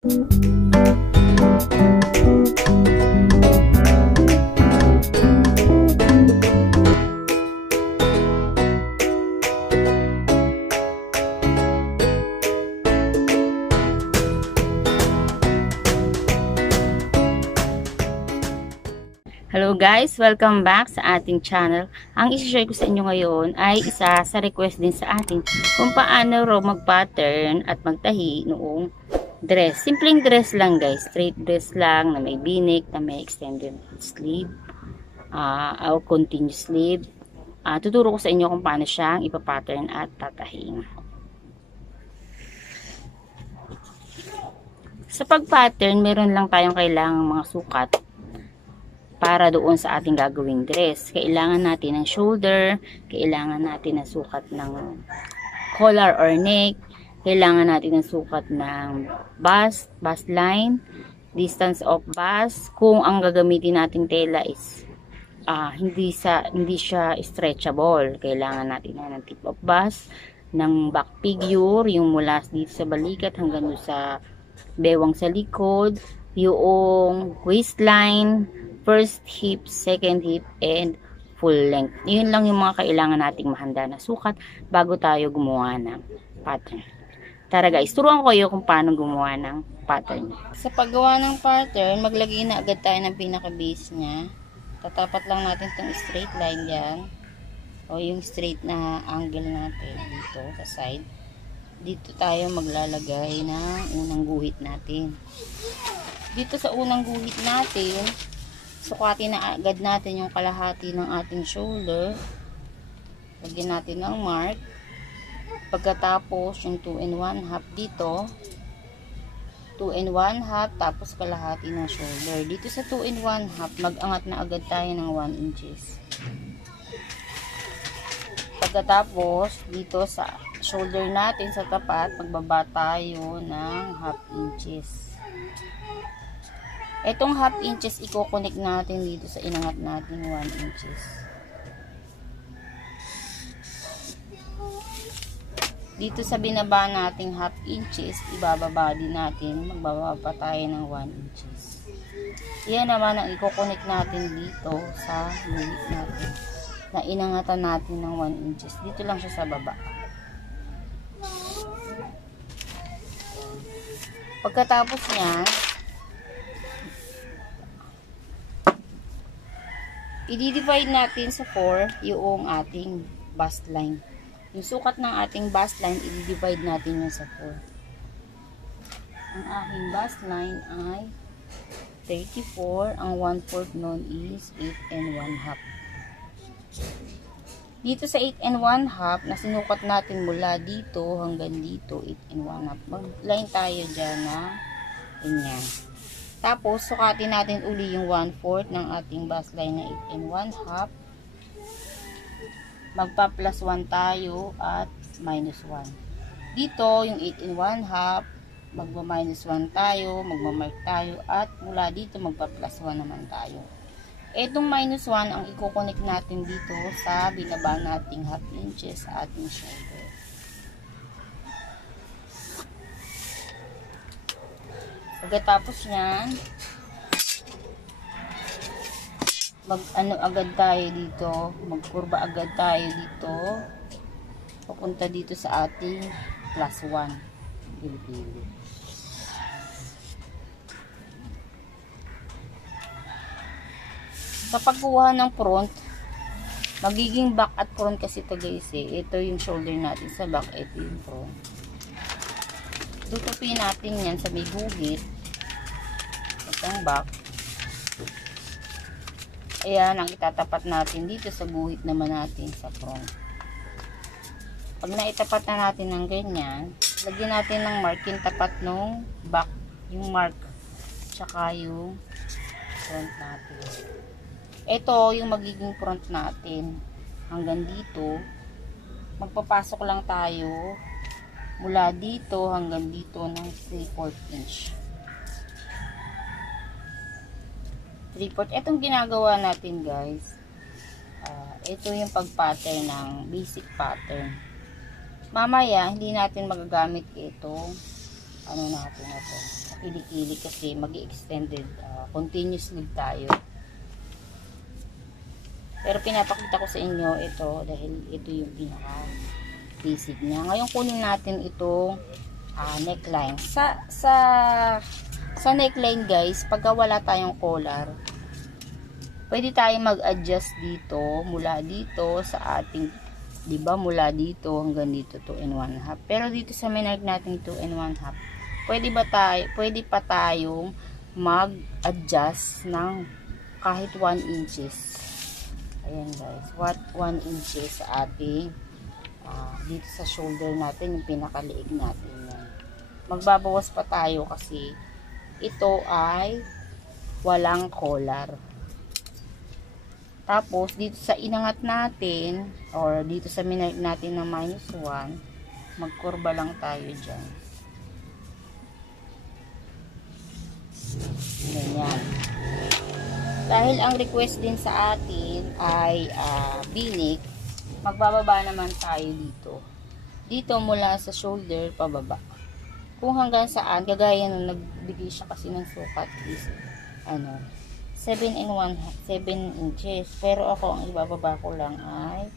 Hello guys! Welcome back sa ating channel. Ang isi-share ko sa inyo ngayon ay isa sa request din sa atin kung paano raw mag-pattern at magtahi noong dress. Simpleng dress lang guys. Straight dress lang na may binik, na may extended sleeve, o continuous sleeve. Tuturo ko sa inyo kung paano siyang ipa-pattern at tatahiin. Sa pag-pattern, meron lang tayong kailangang mga sukat para doon sa ating gagawing dress. Kailangan natin ng shoulder, kailangan natin ng sukat ng collar or neck, kailangan natin ng sukat ng bust line, distance of bust, kung ang gagamitin nating tela is hindi siya stretchable. Kailangan natin ng tip of bust, ng back figure, yung mula dito sa balikat hanggang sa bewang sa likod, yung waistline, first hip, second hip, and full length. Yun lang yung mga kailangan nating mahanda na sukat bago tayo gumawa ng pattern. Tara guys, turuan ko kayo kung paano gumawa ng pattern. Sa paggawa ng pattern, maglagay na agad tayo ng pinaka-base niya. Tatapat lang natin itong straight line yan. O yung straight na angle natin dito sa side. Dito tayo maglalagay ng unang guhit natin. Dito sa unang guhit natin, sukatin na agad natin yung kalahati ng ating shoulder. Lagyan natin ng mark. Pagkatapos, yung 2 and 1 half dito. 2 and 1 half, tapos kalahati ng shoulder. Dito sa 2 and 1 half, mag-angat na agad tayo ng 1 inches. Pagkatapos, dito sa shoulder natin sa tapat, magbaba tayo ng half inches. Itong half inches, i-connect natin dito sa inangat natin 1 inches. Dito sa binaba nating half inches, ibababa din natin, magbaba pa tayo ng 1 inches. Yan naman ang i-connect natin dito sa guhit natin, na inangatan natin ng 1 inches. Dito lang siya sa baba. Pagkatapos niyan, i-divide natin sa 4 yung ating bust line. Yung sukat ng ating bust line, i-divide natin yun sa 4. Ang aking bust line ay 34. Ang 1/4 nun is 8 and 1 half. Dito sa 8 and 1 half, na sinukat natin mula dito hanggang dito, 8 and 1 half. Mag-line tayo dyan na ganyan. Tapos, sukatin natin uli yung 1/4 ng ating bust line na 8 and 1 half. Magpa plus 1 tayo at minus 1. Dito, yung 8 and 1 half, magpa minus 1 tayo, magmamark tayo, at mula dito magpa plus 1 naman tayo. Etong minus 1 ang i-connect natin dito sa binaba nating half inches sa ating shoulder. Pagkatapos nyan, agad tayo dito, magkurba agad tayo dito, papunta dito sa ating plus 1. Pili-pili. Sa pagkuha ng front, magiging back at front kasi ito guys eh. Ito yung shoulder natin sa back, ito yung front. Tutupin natin yan sa may guhit. Itong back. Ayan ang itatapat natin dito sa guhit naman natin sa front. Pag naitapat na natin ng ganyan, lagyan natin ng mark yung tapat ng back, yung mark, tsaka yung front natin. Ito yung magiging front natin. Hanggang dito, magpapasok lang tayo mula dito hanggang dito ng 3/4 inch. 3/4. Itong ginagawa natin guys, ito yung pag-pattern ng basic pattern. Mamaya, hindi natin magagamit ito, ano natin na to, ili-ili kasi mag-extended continuous sleeve tayo. Pero pinapakita ko sa inyo ito dahil ito yung pinaka basic niya. Ngayon kunin natin itong neckline. Sa neckline guys, pagka wala tayong collar, pwede tayong mag-adjust dito, mula dito sa ating, di ba, mula dito hanggang dito 2 and 1/2. Pero dito sa minark natin 2 and 1/2, pwede pa tayong mag-adjust ng kahit 1 inches. Ayan guys, 1 inches sa ating dito sa shoulder natin, yung pinakaliig natin yan. Magbabawas pa tayo kasi ito ay walang collar. Tapos dito sa inangat natin or dito sa minark natin na -1, magkurba lang tayo dyan. Ganyan. Dahil ang request din sa atin ay V-neck, magbababa naman tayo dito. Dito mula sa shoulder pababa. Kung hanggang saan, kagaya nung nagbigay siya kasi ng sukat is 7 inches. Pero ako ang ibababa ko lang ay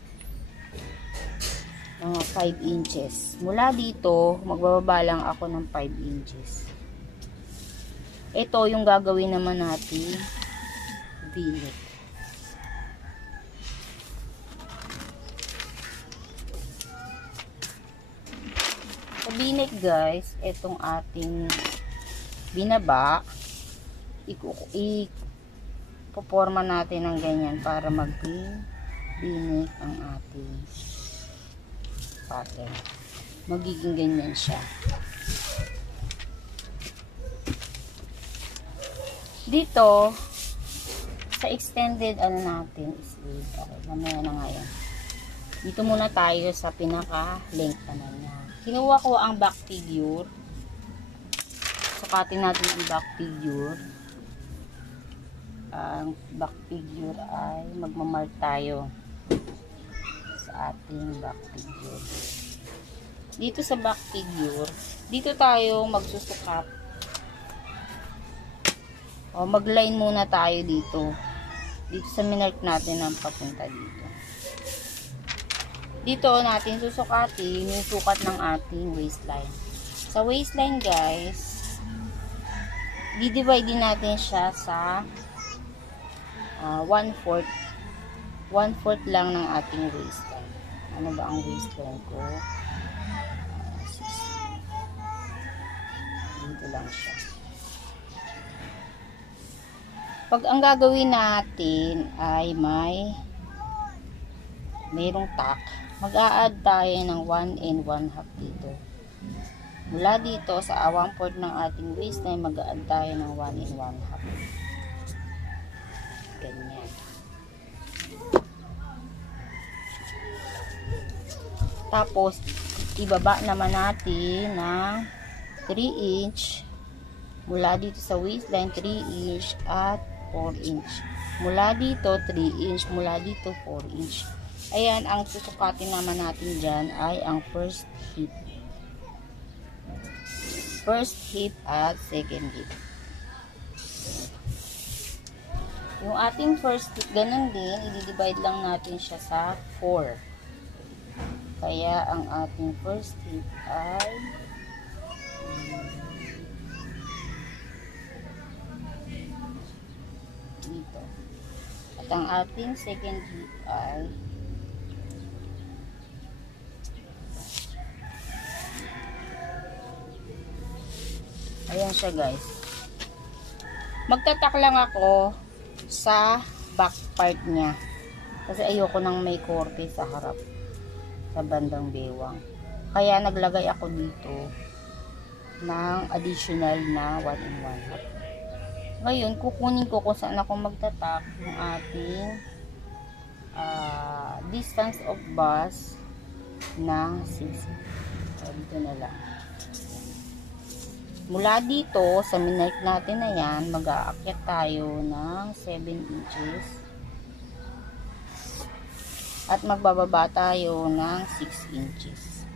5 inches. Mula dito, magbababa lang ako ng 5 inches. Ito yung gagawin naman natin V-neck. Sa V-neck guys, itong ating binaba, ipoporma natin ng ganyan para mag-V-neck ang ating pattern. Magiging ganyan siya. Dito sa extended natin sleeve. Okay, mamaya na nga yan. Dito muna tayo sa pinaka length naman niya. Kinuha ko ang back figure. Sukatin natin ang back figure. Ang back figure ay magmamark tayo sa ating back figure. Dito sa back figure, dito tayo magsusukat. O mag-line muna tayo dito. Dito sa minark natin ang papunta dito. Dito natin susukatin yung sukat ng ating waistline. Sa waistline guys, di-divide din natin siya sa 1/4 lang ng ating waistline. Ano ba ang waistline ko? 60. Dito lang siya. Pag ang gagawin natin ay mayroong tack, mag-a-add tayo ng 1 and 1/2 dito. Mula dito sa 1/4 ng ating waistline, mag-a-add tayo ng 1 and 1/2. Ganyan. Tapos, ibaba naman natin ng 3 inch mula dito sa waistline, 3 inch at 4 inch. Mula dito 3 inch, mula dito 4 inch. Ayan, ang susukatin naman natin dyan ay ang first hip. First hip at second hip. Yung ating first hip, ganun din, i-divide lang natin siya sa 4. Kaya ang ating first hip ay dito. At ang ating second hip ay ayan siya guys. Magtatak lang ako sa back part niya. Kasi ayoko nang may korte sa harap. Sa bandang bewang. Kaya naglagay ako dito ng additional na 1 and 1/2. Ngayon, kukunin ko kung saan ako magtatak ng ating distance of bust na 6. So, dito na lang. Mula dito, sa minark natin na yan, mag-aakyat tayo ng 7 inches. At magbababa tayo ng 6 inches.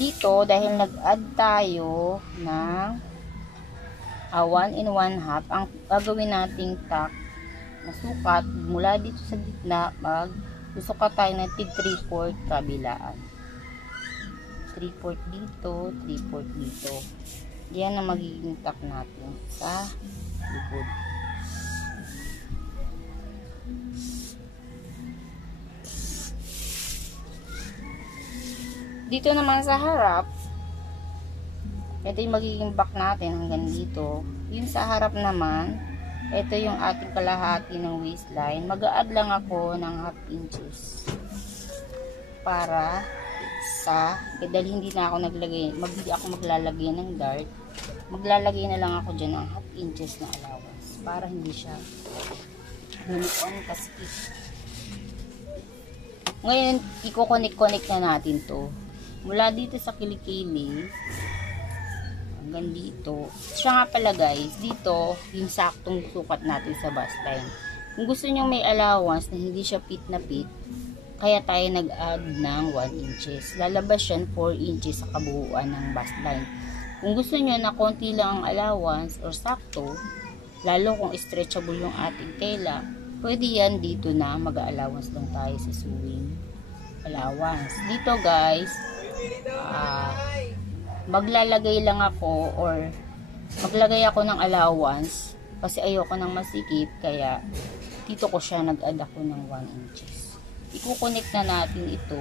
Dito, dahil nag-add tayo ng 1 and 1/2, ang gagawin nating tack na sukat mula dito sa gitna, susukat tayo ng tig 3/4 kabilaan. 3/4 dito, 3/4 dito. Yan ang magiging tack natin sa likod. Dito naman sa harap, ito yung magiging back natin hanggang dito. Yung sa harap naman, ito yung ating kalahati ng waistline. Mag-a-add lang ako ng 1/2 inches. Para dahil hindi na ako hindi ako maglalagay ng dart. Maglalagay na lang ako dyan ng 1/2 inches na allowance. Para hindi siya humuon kasi. Ngayon, i-connect na natin to. Mula dito sa kilikili hanggang dito. Siya nga pala guys, dito yung saktong sukat natin sa bustline. Kung gusto nyo may allowance na hindi siya fit na fit, kaya tayo nag-add ng 1 inches. Lalabas yan 4 inches sa kabuuan ng bustline. Kung gusto nyo na konti lang ang allowance or sakto, lalo kung stretchable yung ating tela, pwede yan dito na mag-allowance lang tayo sa sewing allowance. Dito guys, maglalagay lang ako or maglagay ako ng allowance kasi ayoko ng masikip, kaya dito ko siya nag-add ako ng 1 inches. I-connect na natin ito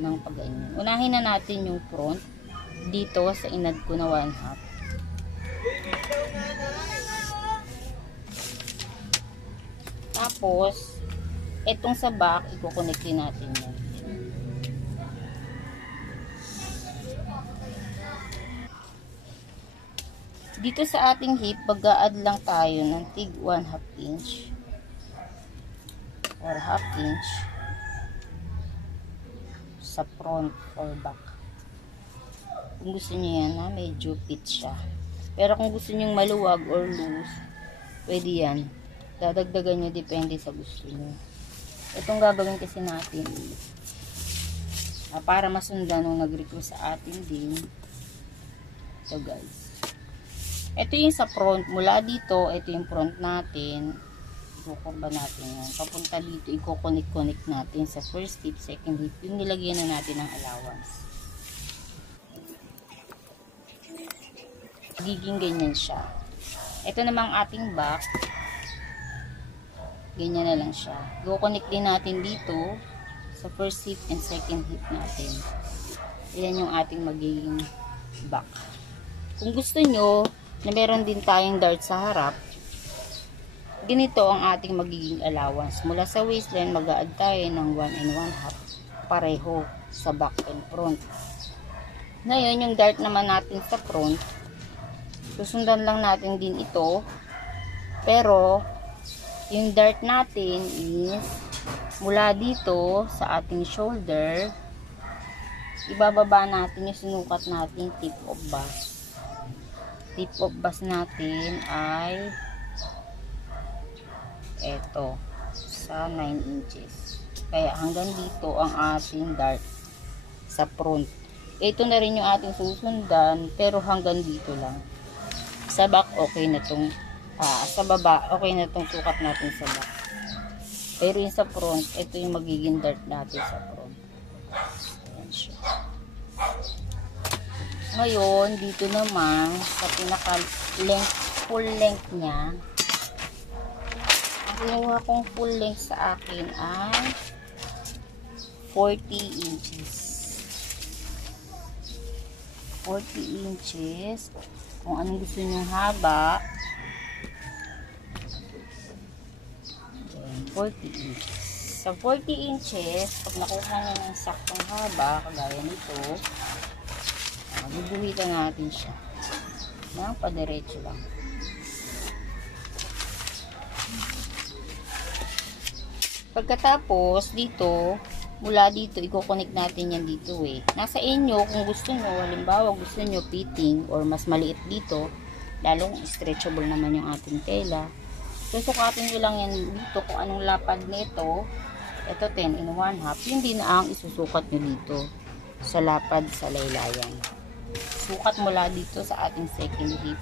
ng pag-ganyan. Unahin na natin yung front dito sa inad ko na 1/2. Tapos etong sa back, i-connect din natin yan. Dito sa ating hip, mag-a-add lang tayo ng tig 1/2 inch or 1/2 inch sa front or back. Kung gusto niyo yan na medyo fit siya. Pero kung gusto niyo maluwag or loose, pwede yan. Dadagdagan nyo, depende sa gusto niyo. Itong gagawin kasi natin para masundan nung nag-request sa atin din. So guys, ito yung sa front. Mula dito, ito yung front natin. Kukumba natin yan. Papunta dito, i-connect natin sa first hip, second hip. Yung nilagyan na natin ng allowance. Giging ganyan siya. Ito namang ating back. Ganyan na lang siya. I-connect din natin dito sa first hip and second hip natin. Ayan yung ating magiging back. Kung gusto nyo na meron din tayong dart sa harap, ganito ang ating magiging allowance. Mula sa waistline, mag-a-add tayo ng 1 and 1/2 pareho sa back and front. Ngayon, yung dart naman natin sa front, susundan lang natin din ito. Pero, yung dart natin is mula dito sa ating shoulder, ibababa natin yung sinukat natin tip of bust. Tip of bust natin ay eto sa 9 inches. Kaya hanggang dito ang ating dart sa front. Ito na rin yung ating susundan, pero hanggang dito lang. Sa back okay na tong sa baba okay na tong sukat natin sa back. Pero yung sa front, ito yung magiging dart natin sa front. Ayan siya. Ngayon, dito naman sa pinaka length, full length niya, kinuha kong full length sa akin ay 40 inches. 40 inches. Kung anong gusto nyong haba, 40 inches. Sa 40 inches, pag nakuha nyo ng saktong haba, kagaya nito, guguhitan natin siya. Padiretso lang. Pagkatapos, dito, mula dito, i-connect natin yan dito eh. Nasa inyo, kung gusto nyo, halimbawa gusto nyo fitting or mas maliit dito, lalong stretchable naman yung ating tela. Susukatin nyo lang yan dito kung anong lapad nito. Ito 10 and 1/2. Yun din ang isusukat nyo dito. sa lapad sa laylayan. Sukat mula dito sa ating second hip.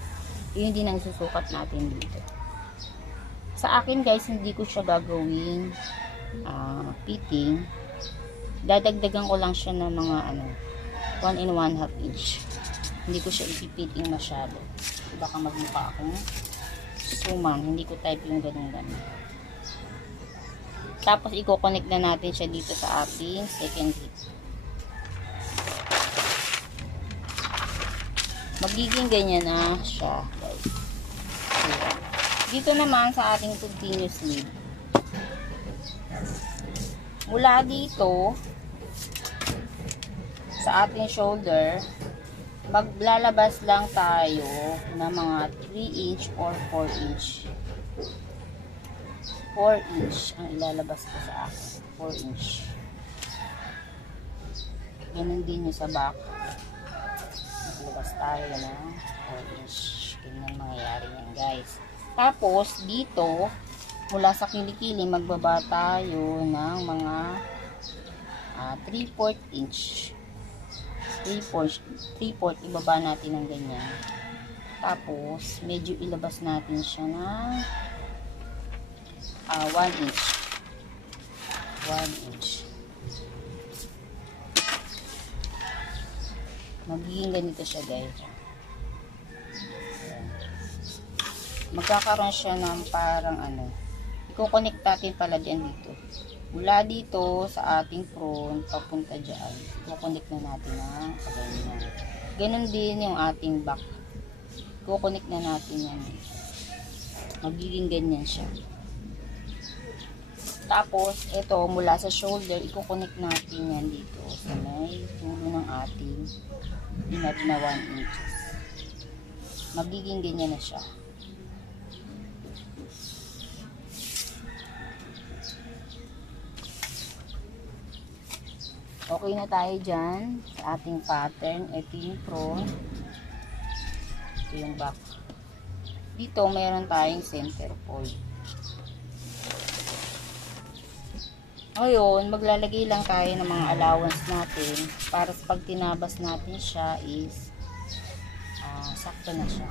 Yun din ang susukat natin dito. Sa akin guys, hindi ko siya gagawing fitting. Dadagdagan ko lang siya ng mga 1 and 1/2 inch. Hindi ko siya ipipiting masyado. Baka magmukha akong suman. Hindi ko type yung ganun-ganun. Tapos i-connect na natin siya dito sa ating second hip. Magiging ganyan na siya, guys. Ayan. Dito naman sa ating continuous lead. Mula dito sa ating shoulder, maglalabas lang tayo ng mga 3 inch or 4 inch. 4 inch ang ilalabas ko sa akin. 4 inch. Ganun din yung sa back. Maglabas tayo ng 4 inch. Ganyan mangyayari yan guys. Tapos dito, mula sa kilikili, magbaba tayo ng mga 3/4 inch. 3/4 ibaba natin ng ganyan. Tapos, medyo ilabas natin siya ng 1 inch. 1 inch. Magiging ganito siya guys. Magkakaroon siya ng parang i-connect natin pala dyan dito. Mula dito sa ating front, papunta dyan. I-connect na natin ng ganyan. Ganon din yung ating back. I-connect na natin yan dito. Magiging ganyan siya. Tapos, ito, mula sa shoulder, i-connect natin yan dito. Sa may tulo ng ating inat na 1 inches. Magiging ganyan na siya. Okay na tayo dyan sa ating pattern. Ito yung front. Ito yung back. Dito, mayroon tayong center fold. Ngayon, maglalagay lang tayo ng mga allowance natin para sa pag tinabas natin siya is sakto na siya.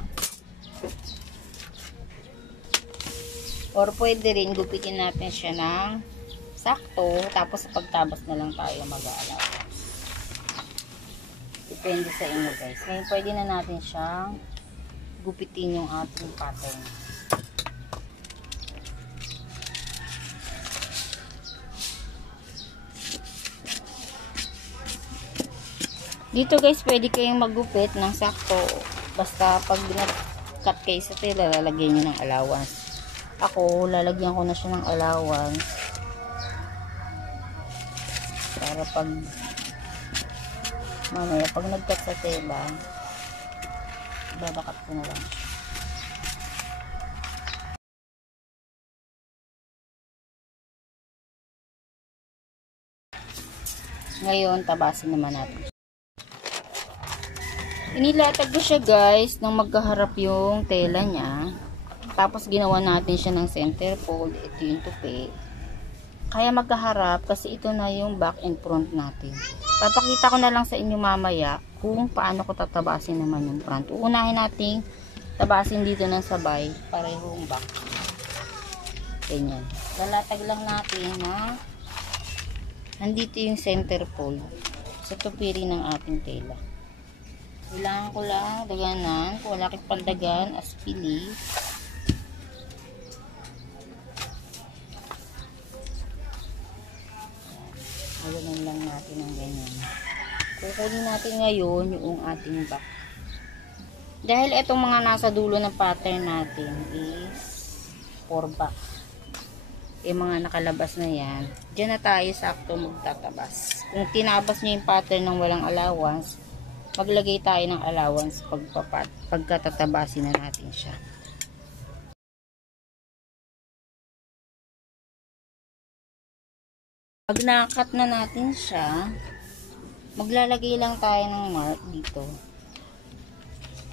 Or pwede rin gupitin natin siya ng sakto, tapos sa pagtabas na lang tayo mag-allowance. Depende sa inyo guys. Ngayon pwede na natin siyang gupitin yung ating pattern. Dito guys, pwede kayong maggupit ng sakto. Basta pag nag-cut kayo sa tela, lalagyan nyo ng allowance. Ako, lalagyan ko na siya ng allowance. Para pag mamaya, pag nag-cut sa tela, babakat ko na lang siya. Ngayon, tabasin naman natin. Inilatag ko siya guys nang magkaharap yung tela niya. Tapos ginawa natin siya ng center fold. Ito yung tupi. Kaya magkaharap kasi ito na yung back and front natin. Papakita ko na lang sa inyo mamaya kung paano ko tatabasin naman yung front. Uunahin natin tabasin dito ng sabay parehong back. Ganyan. Lalatag lang natin na nandito yung center fold sa tupi rin ng ating tela. Kailangan ko lang daganan. Kung wala kang pandagan as pili. Maganon lang natin ang ganyan. Kukunin natin ngayon yung ating back. Dahil itong mga nasa dulo ng pattern natin is 4 back. Yung mga nakalabas na yan, dyan na tayo sakto magtatabas. Kung tinabas nyo yung pattern ng walang allowance, maglagay tayo ng allowance pagkatatabasin na natin siya. Pag nakakat na natin siya, maglalagay lang tayo ng mark dito.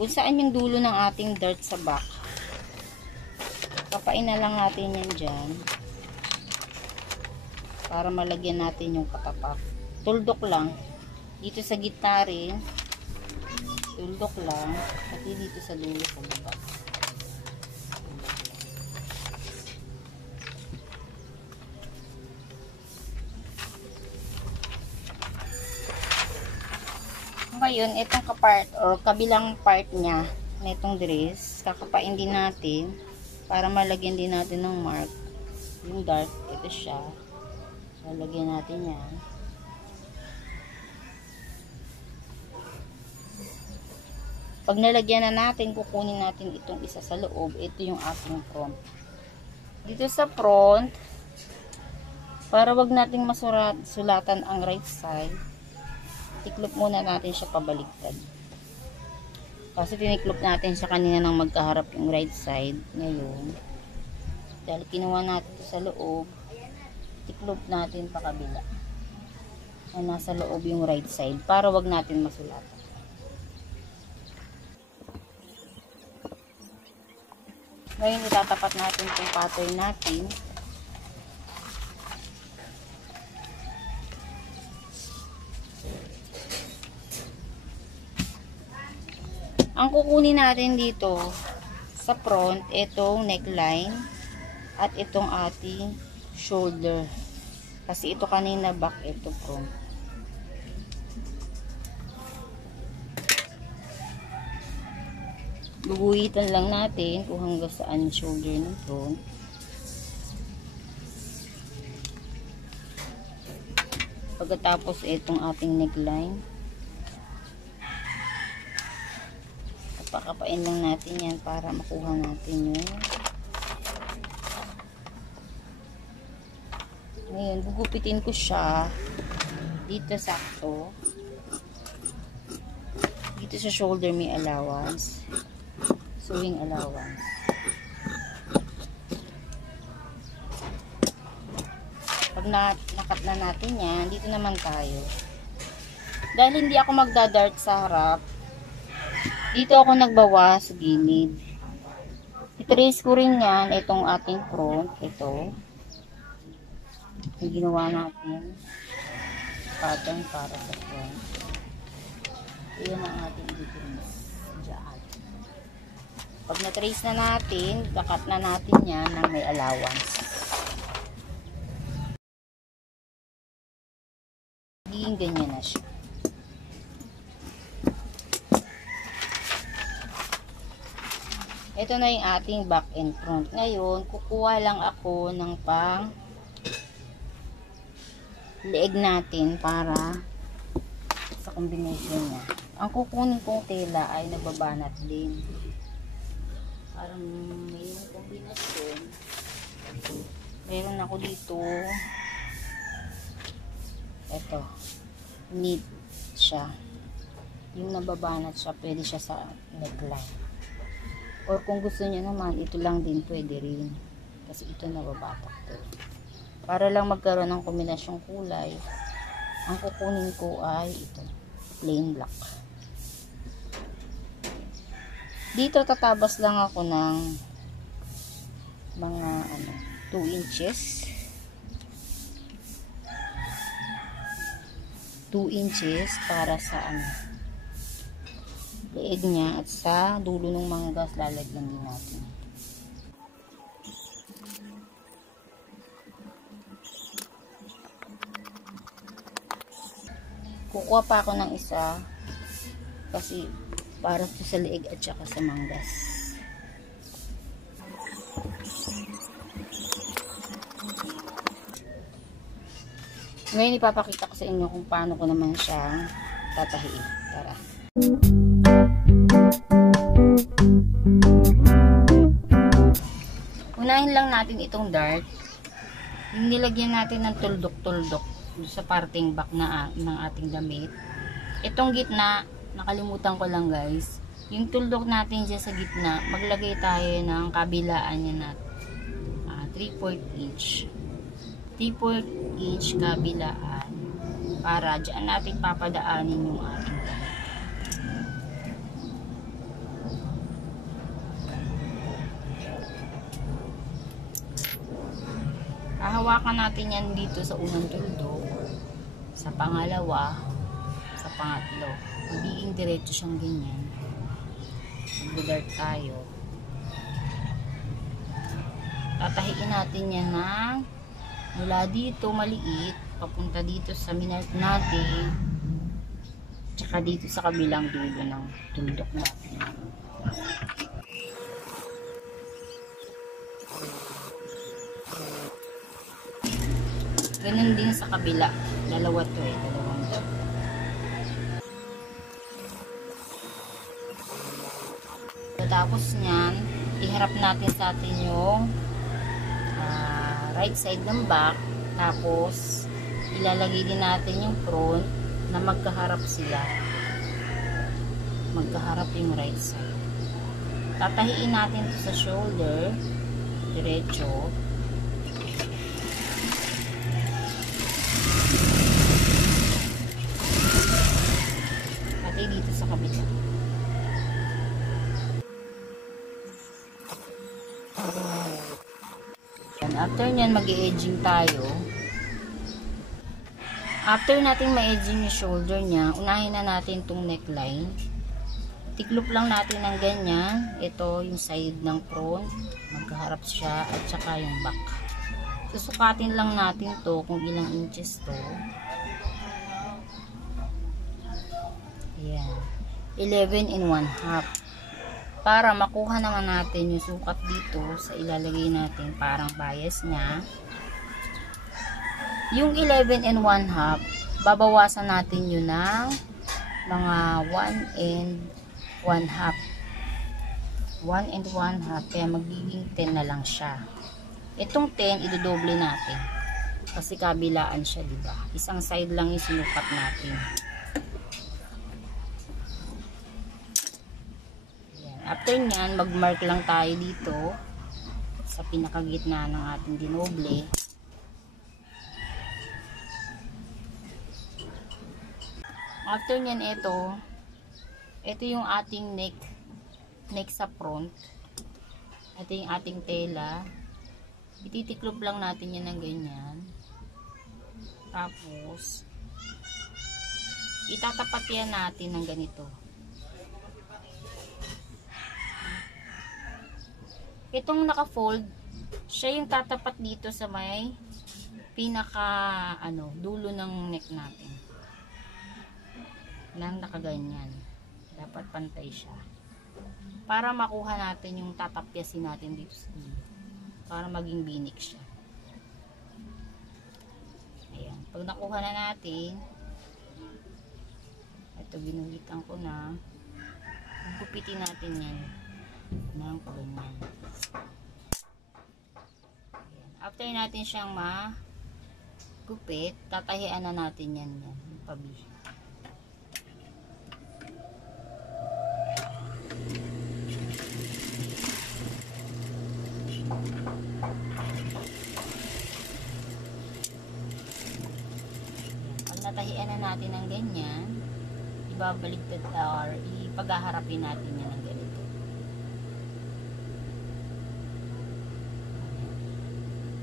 Kung saan yung dulo ng ating dart sa back. Kapain na lang natin yan dyan. Para malagyan natin yung katapat. Tuldok lang. Dito sa gitna rin, tuldok lang, pati dito sa dulo sa baba. Ngayon, itong kapart o kabilang part niya na itong dress, kakapain din natin para malagyan din natin ng mark. Yung dark, ito siya. Lalagyan natin yan. Pag nalagyan na natin, kukunin natin itong isa sa loob. Ito yung ating front. Dito sa front, para wag nating masulatan ang right side, tiklop muna natin siya pabaliktad. Kasi tiniklop natin siya kanina nang magkaharap yung right side. Ngayon, dahil kinuha natin ito sa loob, tiklop natin pa kabila. Na nasa loob yung right side para wag natin masulatan. Ngayon, itatapat natin itong pattern natin. Ang kukunin natin dito sa front, itong neckline at itong ating shoulder. Kasi ito kanina back, ito front. Guguhitan lang natin kung hanggang saan yung shoulder ng front. Pagkatapos itong ating neckline. Pakapain lang natin yan para makuha natin yun. Ngayon, gugupitin ko siya dito sakto. Dito sa shoulder may allowance. Sewing allowance. Pag nakat na natin yan, dito naman tayo. Dahil hindi ako magdadart sa harap, dito ako nagbawa sa gilid. I-trace ko rin yan, itong ating front, ito. Yung ginawa natin. Pattern para sa front. Iyan ang ating i-trace. Diyan. Pag na-trace na natin, kakat na natin yan na may allowance. Hingin ganyan na siya. Ito na yung ating back and front. Ngayon, kukuha lang ako ng pang leeg natin para sa combination niya. Ang kukunin kong tela ay nababanat din. Parang may kombinasyon. Meron ako dito. Ito. Knit siya. Yung nababanat siya, pwede siya sa neckline. Or kung gusto niyo naman, ito lang din pwede rin. Kasi ito nababatak to. Para lang magkaroon ng kombinasyong kulay, ang kukunin ko ay ito. Plain black. Dito tatabas lang ako ng mga 2 inches. 2 inches para sa leeg niya at sa dulo ng mga gas lalagyan din natin. Kukuha pa ako ng isa kasi para sa leeg at saka sa manggas. Ngayon ipapakita ko sa inyo kung paano ko naman siya tatahiin. Tara. Unahin lang natin itong dart. Yung nilagyan natin ng tuldok-tuldok sa parting back ng ating damit. Itong gitna, nakalimutan ko lang guys. Yung tuldok natin dyan sa gitna, maglagay tayo ng kabilaan niya na 3/4 inch. 3/4 inch kabilaan para dyan natin papadaanin yung ating damit. Hahawakan natin yan dito sa unang tuldok, sa pangalawa, sa pangatlo. Magiging diretso siyang ganyan. Mag-dart tayo. Tatahiin natin yan ng mula dito maliit papunta dito sa minart natin, tsaka dito sa kabilang dulo ng tuldok natin. Ganun din sa kabila. Dalawa to eh. Dalawang to. Tapos nyan, iharap natin sa atin yung right side ng back. Tapos, ilalagay din natin yung front na magkaharap sila. Magkaharap yung right side. Tatahiin natin to sa shoulder. Diretso. Pati dito sa kabila. After nyan, mag-edging tayo. After natin ma-edging yung shoulder niya, unahin na natin itong neckline. Tiklop lang natin ng ganyan. Ito yung side ng front. Magkaharap siya at saka yung back. Susukatin lang natin to kung ilang inches to. Ayan. 11 and 1/2. Para makuha naman natin yung sukat dito sa ilalagay natin parang bias niya. Yung 11 and 1/2, babawasan natin yun ng mga 1 and 1/2. 1 and 1/2, kaya magiging 10 na lang siya. Itong 10, idodoble natin. Kasi kabilaan siya, diba? Isang side lang yung sinukat natin. After nyan, mag-mark lang tayo dito sa pinakagitna ng ating dinoble. After nyan, ito yung ating neck sa front. Ito yung ating tela. Ititiklop lang natin yan ng ganyan. Tapos, itatapat yan natin ng ganito. Itong naka-fold, siya yung tatapat dito sa may pinaka dulo ng neck natin. Nang nakaganyan. Dapat pantay siya. Para makuha natin yung tatapyasin natin dito sa dulo. Para maging binik siya. Ayan. Pag nakuha na natin, ito ginuhitan ko na, gupitin natin yan ng ganyan. After natin siyang magupit, tatahian na natin yan yung pabi. Pag natahian na natin ng ganyan, ibabaliktad or ipaghaharapin natin yan ng ganito.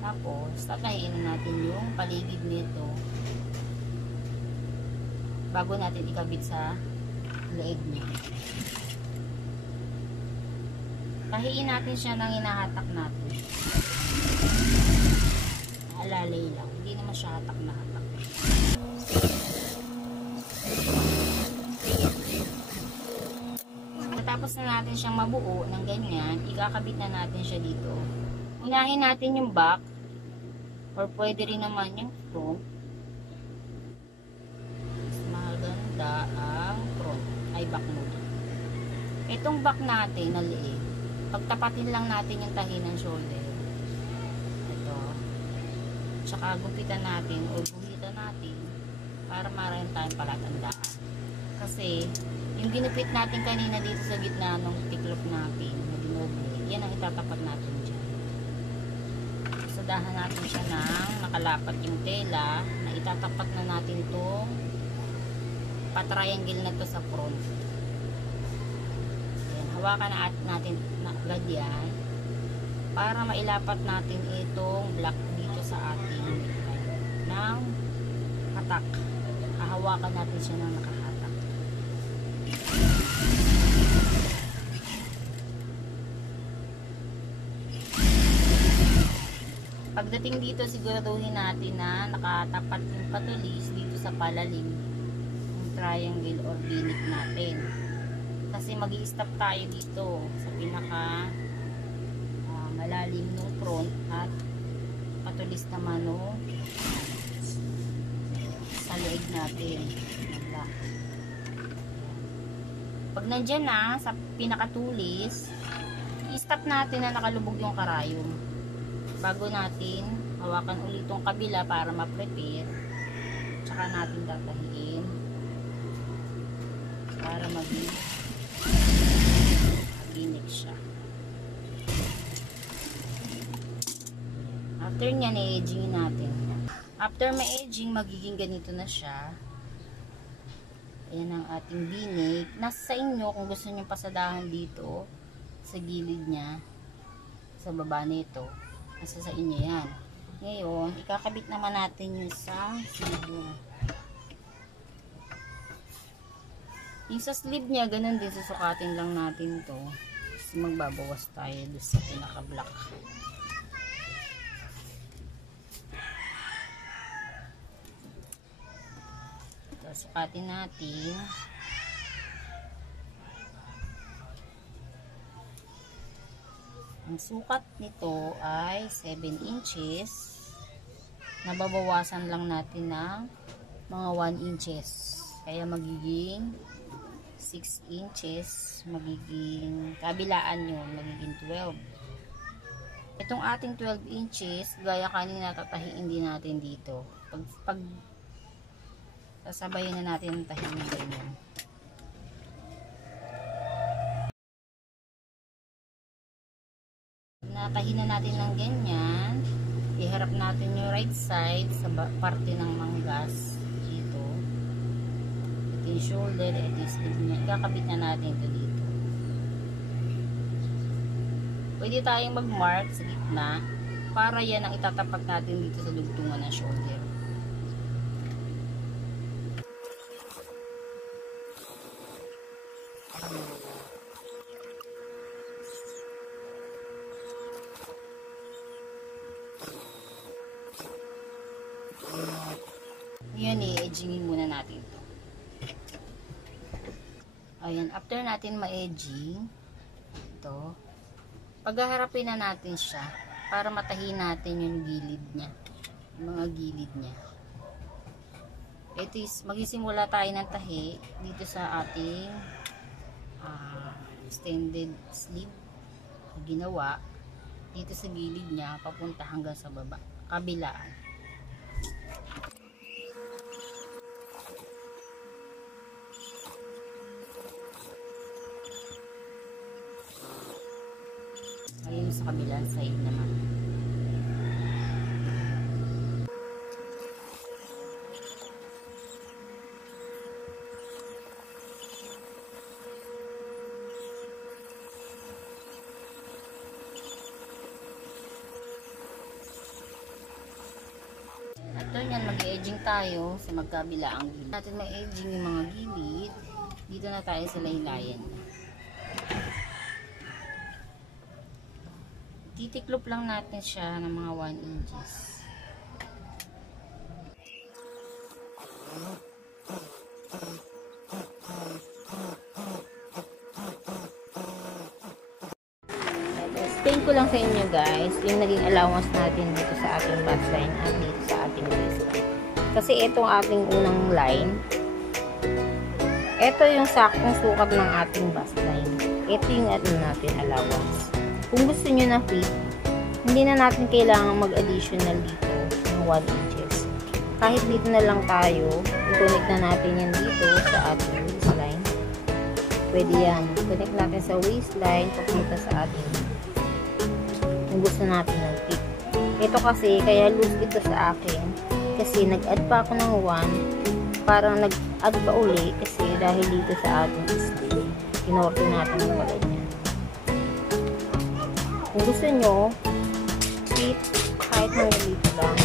Tapos, tatahiin natin yung paligid nito bago natin ikabit sa leeg niya. Tahiin natin siya ng hinahatak natin. Alalay lang. Hindi naman siya hatak na hatak. Tapos na natin siyang mabuo ng ganyan, ikakabit na natin siya dito. Unahin natin yung back. Or pwede rin naman yung front. Mas maganda ang front. Ay, back muna. Itong back natin na liig, pagtapatin lang natin yung tahi ng shoulder. Ito. Tsaka gupitan natin o guhitan natin para maraming tayong palatandaan. Kasi, yung ginupit natin kanina dito sa gitna ng tiklop natin, na dinoble, yan ang itatapat natin dyan. Sadahan natin siya ng nakalapat yung tela na itatapat na natin itong patriangle na to sa front. Ayan, hawakan natin na agad yan para mailapat natin itong block dito sa ating ng hatak. Hahawakan natin siya ng nakahatak. Pagdating dito, siguraduhin natin na nakatapat yung patulis dito sa palalim ng triangle or binig natin. Kasi mag-i-stop tayo dito sa pinaka malalim ng front at patulis naman no, sa leeg natin. Pag nandyan na sa pinakatulis, i-stop natin na nakalubog yung karayom bago natin hawakan ulit yung kabila para ma-prepare. Tsaka natin tatahiin para maginig siya. After nyan, i-edging natin. After ma-edging, magiging ganito na siya. Ayan ang ating binig. Nasa sa inyo kung gusto nyo pasadahan dito sa gilid niya, sa baba nito. Nasa sa inyo yan. Ngayon, ikakabit naman natin yung sa sleeve niya. Yung sa sleeve niya, ganun din, susukatin lang natin to. Kasi magbabawas tayo doon sa pinaka-black. So, sukatin natin. Ang sukat nito ay 7 inches. Nababawasan lang natin ng mga 1 inches. Kaya magiging 6 inches. Magiging kabilaan yun. Magiging 12. Itong ating 12 inches, gaya kanina tatahiin din natin dito. Pag sasabayin na natin ang tahiin ng ganyan. Natahin na natin ng ganyan, iharap natin yung right side sa parte ng manggas dito. Ito yung shoulder, ito yung sleeve niya. Ikakabit na natin ito dito. Pwede tayong mag-mark sa gitna para yan ang itatapat natin dito sa dugtungan ng shoulder. Yan, i-edgingin muna natin ito. Ayan, after natin ma-edging ito, paghaharapin na natin siya para matahin natin yung gilid niya, yung mga gilid niya. Ito is, magsisimula tayo ng tahi dito sa ating extended sleeve na ginawa dito sa gilid niya papunta hanggang sa baba, kabilaan. Ayun sa kabilang side naman. After nyan, mag-edging tayo sa magkabilaang gilid. Natin ma-edging yung mga gilid. Dito na tayo sa laylayan. Titiklop lang natin siya ng mga 1 inches. Explain ko lang sa inyo guys, yung naging allowance natin dito sa ating bust line at dito sa ating waistline. Kasi itong ating unang line, ito yung saktong sukat ng ating bust line. Ito yung natin allowance. Kung gusto nyo na fit, hindi na natin kailangan mag-additional dito ng 1 inches. Kahit dito na lang tayo, i-connect na natin yan dito sa ating waistline. Pwede yan. Connect natin sa waistline, papunta sa ating kung gusto natin ng fit. Ito kasi, kaya loose ito sa akin. Kasi nag-add pa ako ng 1, parang nag-add pa uli kasi dahil dito sa ating sleeve, kinorte natin yung pala niya. Kung gusto nyo, fit, kahit mga dito lang,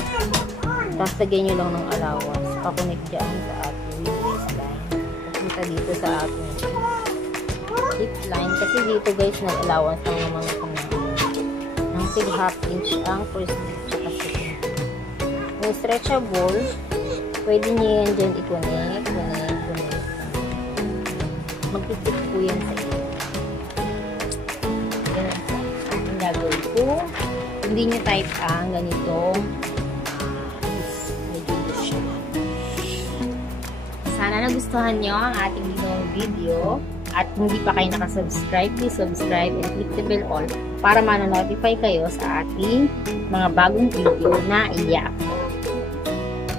tapos lagyan nyo lang ng allowance, pakunik dyan sa ating waistline, papunta dito sa ating hip line, kasi dito guys, nag-allowance lang naman kami ng tig half inch ang first dip, tsaka Yung stretchable, pwede nyo yan dyan i-connect. Magtitip po yan sa iyo. Yan. Ang gagawin ko, hindi nyo type ang ganitong sana nagustuhan nyo ang ating video at hindi pa kayo nakasubscribe, please subscribe and click the bell all para ma-notify kayo sa ating mga bagong video na i-upload.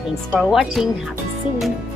Thanks for watching. Happy sewing!